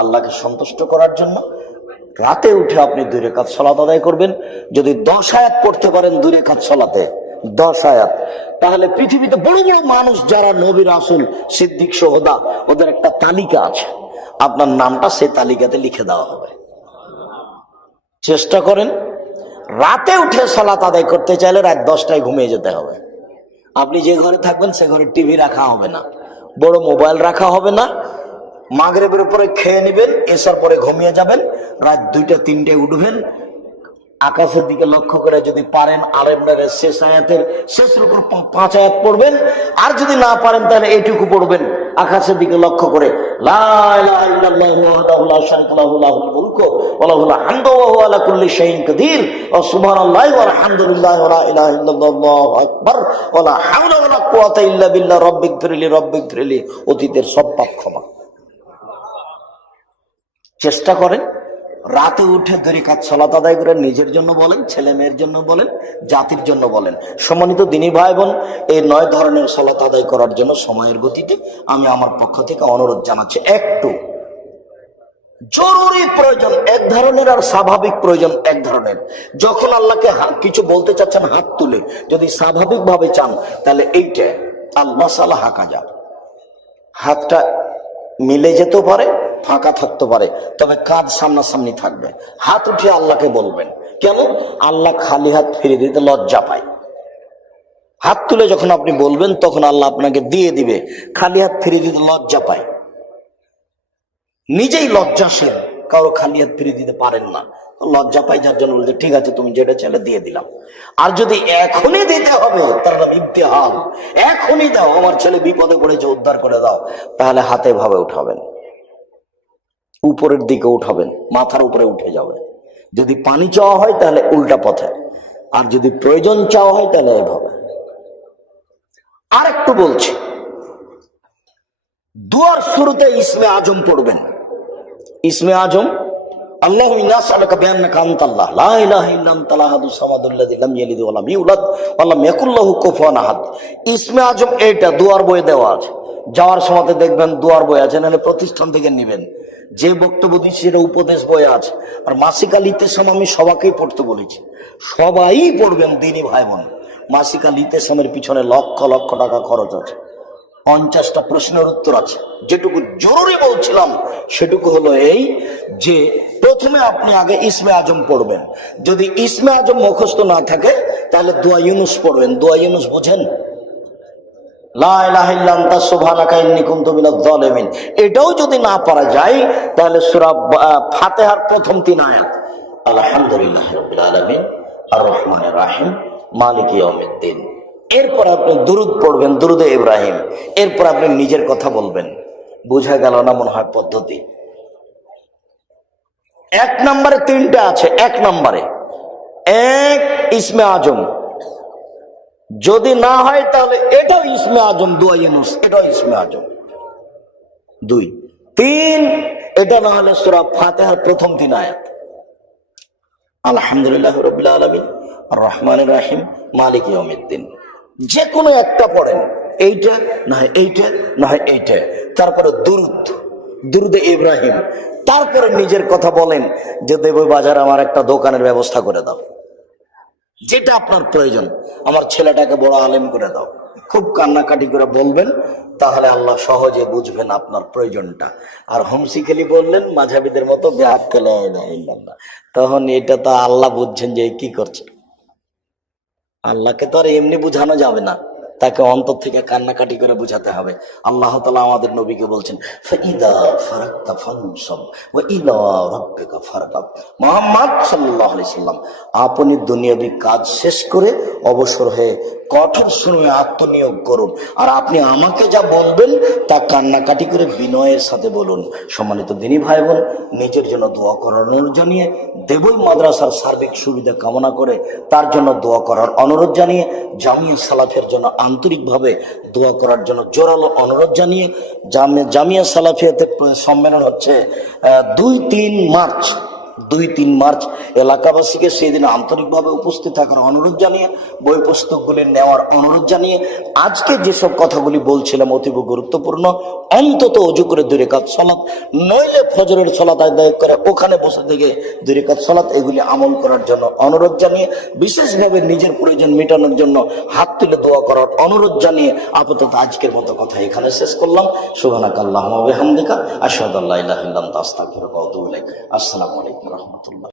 আল্লাহকে সন্তুষ্ট করার জন্য রাতে উঠে আপনি দুই রেখাত সলাত আদায় করবেন। যদি দশ আয়াত পড়তে পারেন দুই রেখাত সলাতে, দশ আয়াত। তাহলে পৃথিবীতে বড় বড় মানুষ যারা নবীর আসুল সিদ্দিক, সোহদা, ওদের একটা তালিকা আছে। আপনার নামটা সেই তালিকাতে লিখে দেওয়া হবে। চেষ্টা করেন, রাতে উঠে সলাত আদায় করতে চাইলে রাত দশটায় ঘুমিয়ে যেতে হবে। আপনি যে ঘরে থাকবেন সে ঘরে টিভি রাখা হবে না, বড় মোবাইল রাখা হবে না মাগরেবের উপরে খেয়ে নেবেন, এসার পরে ঘুমিয়ে যাবেন, রাত দুইটা তিনটে উঠবেন। আকাশের দিকে লক্ষ্য করে যদি পারেন, আলেমনারের শেষ আয়াতের শেষ রকম পাঁচ আয়াত পড়বেন। আর যদি না পারেন, তাহলে এইটুকু পড়বেন। আকাশের দিকে লক্ষ্য করে অতীতের সব পাপ ক্ষমা। চেষ্টা করেন। রাতে উঠে ধরে কাজ সলাত আদায় করে নিজের জন্য বলেন, ছেলে মেয়ের জন্য বলেন, জাতির জন্য বলেন। সম্মানিত দিনী ভাই বোন এই নয় ধরনের সলাত আদায় করার জন্য সময়ের গতিতে আমি আমার পক্ষ থেকে অনুরোধ জানাচ্ছি। একটু জরুরি প্রয়োজন, এক ধরনের আর স্বাভাবিক প্রয়োজন এক ধরনের। যখন আল্লাহকে কিছু বলতে চাচ্ছেন, হাত তুলে যদি স্বাভাবিক ভাবে চান, তাহলে এইটা আল্লাহ হাঁকা যাক হাতটা মিলে যেতেও পারে ফাঁকা থাকতে পারে, তবে কাঁধ সামনাসামনি থাকবে। হাত উঠে আল্লাহকে বলবেন। কেন? আল্লাহ খালি হাত ফিরে দিতে লজ্জা পায়। হাত তুলে যখন আপনি বলবেন, তখন আল্লাহ আপনাকে দিয়ে দিবে। খালি হাত ফিরে দিতে লজ্জা পায়। নিজেই লজ্জাশীল। কারও খালি হাত ফিরে দিতে পারেন না। লজ্জা পাই যার জন্য বলছে, ঠিক আছে, তুমি যেটা চাইলে দিয়ে দিলাম। আর যদি এখনই দিতে হবে, তার নাম ইবতেহাল এখনই দাও, আমার ছেলে বিপদে পড়েছে, উদ্ধার করে দাও। তাহলে হাতে ভাবে উঠাবেন। উপরের দিকে উঠাবেন, মাথার উপরে উঠে যাবে যদি পানি চাওয়া হয় তাহলে উল্টা পথে, আর যদি প্রয়োজন চাওয়া হয় তাহলে এভাবে। আর একটু বলছি, দুয়ার শুরুতে ইসমে আজম পড়বেন। ইসমে আজম, আল্লাহ ইসমে আজম এইটা দুয়ার বইয়ে দেওয়া আছে। যাওয়ার সময় দেখবেন দুয়ার বই আছে, নাহলে প্রতিষ্ঠান থেকে নেবেন। যে বক্তব্য দিচ্ছি সেটা উপদেশ বই আছে। আর মাসিকা লিতে সময় আমি সবাইকেই পড়তে বলেছি। সবাই পড়বেন দিনই ভাই বোন মাসিকা লিতে সময়ের পিছনে লক্ষ লক্ষ টাকা খরচ আছে। পঞ্চাশটা প্রশ্নের উত্তর আছে। যেটুকু জরুরি বলছিলাম, সেটুকু হলো এই যে, প্রথমে আপনি আগে ইসমে আজম পড়বেন। যদি ইসমে আজম মুখস্থ না থাকে, তাহলে দোয়া ইউনুস পড়বেন। দোয়া ইউনুস বোঝেন লা ইলাহা ইল্লা আনতা সুবহানাকা ইন্নী কুনতু মিনাজ জালিমিন এটাও যদি না পারা যায়, তাহলে সূরা ফাতিহার প্রথম তিন আয়াত। আলহামদুলিল্লাহ আলামিন আর রহমানির রাহিম, মালিক ইয়াউমিদ্দিন। এরপর আপনি দুরুদ পড়বেন, দুরুদে ইব্রাহিম। এরপর আপনি নিজের কথা বলবেন। বোঝা গেল না মনে হয় পদ্ধতি? এক নম্বরে তিনটা আছে, এক নম্বরে। এক ইসমে আজম যদি না হয়, তাহলে এটাও ইসমে আজম দুয়া ইউনুস এটাও ইসমে আজম। দুই। তিন, এটা না হলে সুরা ফাতেহার প্রথম তিন আয়াত। আলহামদুলিল্লাহ রবিল আলমিন রহমান রাহিম, মালিক ইয়মিদ্দিন যে কোনো একটা পড়েন, এইটা, না হয় এইটা, না হয় এইটা। তারপরে দুরুদ, দুরুদে ইব্রাহিম। তারপরে নিজের কথা বলেন যে, দেব বাজার, আমার একটা দোকানের ব্যবস্থা করে দাও। যেটা আপনার প্রয়োজন। আমার ছেলেটাকে বড় আলেম করে দাও। খুব কান্নাকাটি করে বলবেন, তাহলে আল্লাহ সহজে বুঝবেন আপনার প্রয়োজনটা। আর হোমসিকেলি বললেন, মাঝাবিদের মতো তখন এটা তো আল্লাহ বুঝছেন যে কি করছে। আল্লাহকে তো আর এমনি বুঝানো যাবে না। তাকে অন্তর থেকে কান্নাকাটি করে বুঝাতে হবে আল্লাহ তালা আমাদের নবীকে বলছেন। মুহাম্মদ সাল্লাল্লাহু আলাইহি সাল্লাম, আপনি দুনিয়াবি কাজ শেষ করে অবসর হয়ে কঠোর শ্রমে আত্মনিয়োগ করুন। আর আপনি আমাকে যা বলবেন, তা কান্নাকাটি করে বিনয়ের সাথে বলুন। সম্মানিত দিনী ভাই বোন নিজের জন্য দোয়া করানোর জানিয়ে দেবই মাদ্রাসার সার্বিক সুবিধা কামনা করে তার জন্য দোয়া করার অনুরোধ জানিয়ে জামিয়া সালাফের জন্য আন্তরিকভাবে দোয়া করার জন্য জোরালো অনুরোধ জানিয়ে জামিয়া সালাফিয়াতে সম্মেলন হচ্ছে দুই তিন মার্চ। দুই, তিন মার্চ এলাকাবাসীকে সেদিন আন্তরিকভাবে উপস্থিত থাকার অনুরোধ জানিয়ে বই পুস্তকগুলি নেওয়ার অনুরোধ জানিয়ে আজকে যেসব কথাগুলি বলছিলাম অতীব গুরুত্বপূর্ণ, অন্তত অজু করে দুই রেখাত সলাৎ নইলে ফজরের সলাৎ আদায় করে ওখানে বসে থেকে দুই রেখাত সলাৎ এগুলি আমল করার জন্য অনুরোধ জানিয়ে, বিশেষভাবে নিজের প্রয়োজন মেটানোর জন্য হাত তুলে দোয়া করার অনুরোধ জানিয়ে আপাতত আজকের মতো কথা এখানে শেষ করলাম। সুবহানাক আল্লাহুম্মা ওয়া বিহামদিকা, আশহাদু আল্লা ইলাহা ইল্লা আনতা আস্তাগফিরুকা ওয়া আতুবু ইলাইক। আসসালামু আলাইকুম। ওয়া রাহমাতুল্লাহ